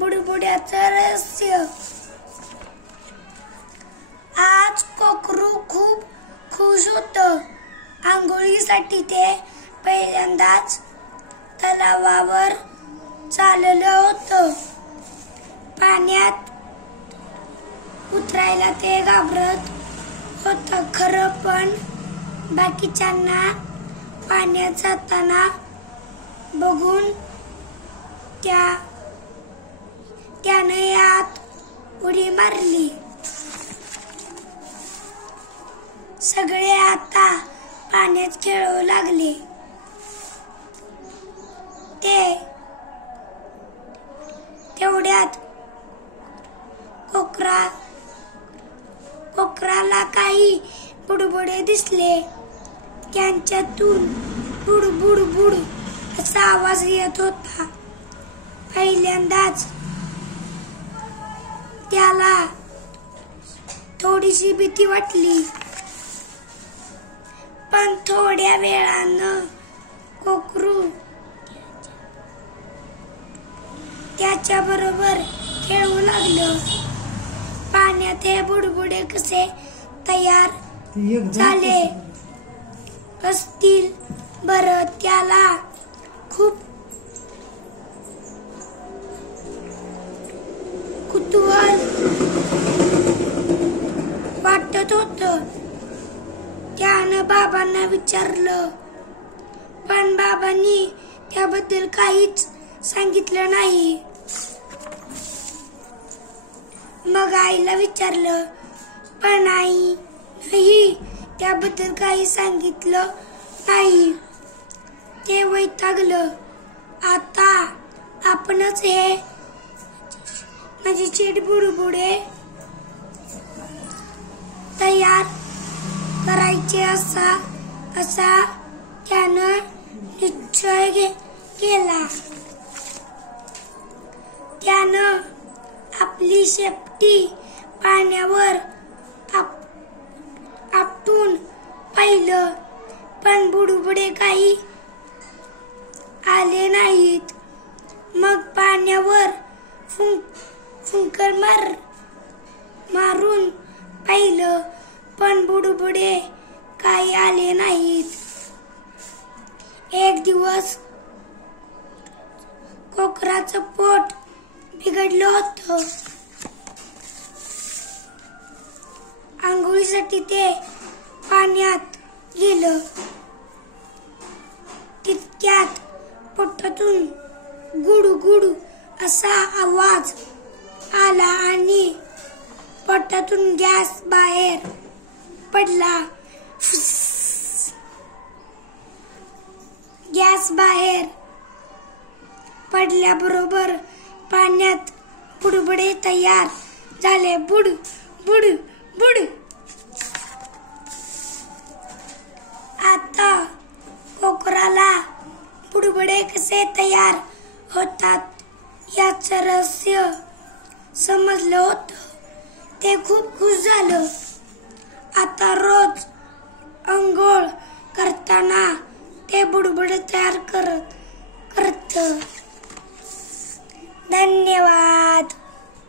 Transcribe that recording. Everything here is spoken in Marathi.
बुडबुड्याचं रहस्य। आज कोकरू खूप खुश होतं। आंघोळीसाठी ते पहिल्यांदाच तलावावर चाललं होतं। पाण्यात उतरायला ते घाबरत होतं खरं, पण बाकीच्यांना पाण्यात जाताना बघून त्याने यात उडी मारली। सगळे आता पाण्यात खेळू लागले। तेवढ्यात कोकराला काही बुडबुडे दिसले। त्यांच्यातून बुड बुड बुड असा आवाज येत होता। पहिल्यांदाच त्याला थोडीशी भीती वाटली, पण थोड्या वेळानं कोकरू त्याच्या बरोबर खेळू लागलं। पाण्यात हे बुडबुडे कसे तयार झाले असतील बरं? त्याला खूप कुतूहल वाटत होतं। त्यानं बाबांना विचारलं, पण बाबांनी त्याबद्दल काहीच सांगितलं नाही। मग आईला विचारलं, पण आईनंही त्याबद्दल काही सांगितलं नाही। ते वैतागलं। आता आपणच हे मजेशीर बुडबुडे तयार करायचे असा त्यानं निश्चय केला। त्यानं आपली शेपटी पाण्यावर आपटून पाहिलं, पण बुडबुडे काही आले नाहीत। मग पाण्यावर फुंकर मारून पाहिलं, पण बुडबुडे काही आले नाहीत। एक दिवस कोकराचं पोट बिघडलं होतं। आंघोळीसाठी ते पाण्यात गेलं। तितक्यात पोटातून गुडू गुडू असा आवाज आला आणि पोटातून गॅस बाहेर पडला। गॅस बाहेर पडल्याबरोबर पाण्यात बुडबुडे तयार झाले। बुड बुड बुड। आता कोकराला बुडबुडे कसे तयार होतात याचं रहस्य समजलं होतं। ते खूप खुश झालं। आता रोज अंघोळ करताना ते बुडबुडे तयार करत। धन्यवाद।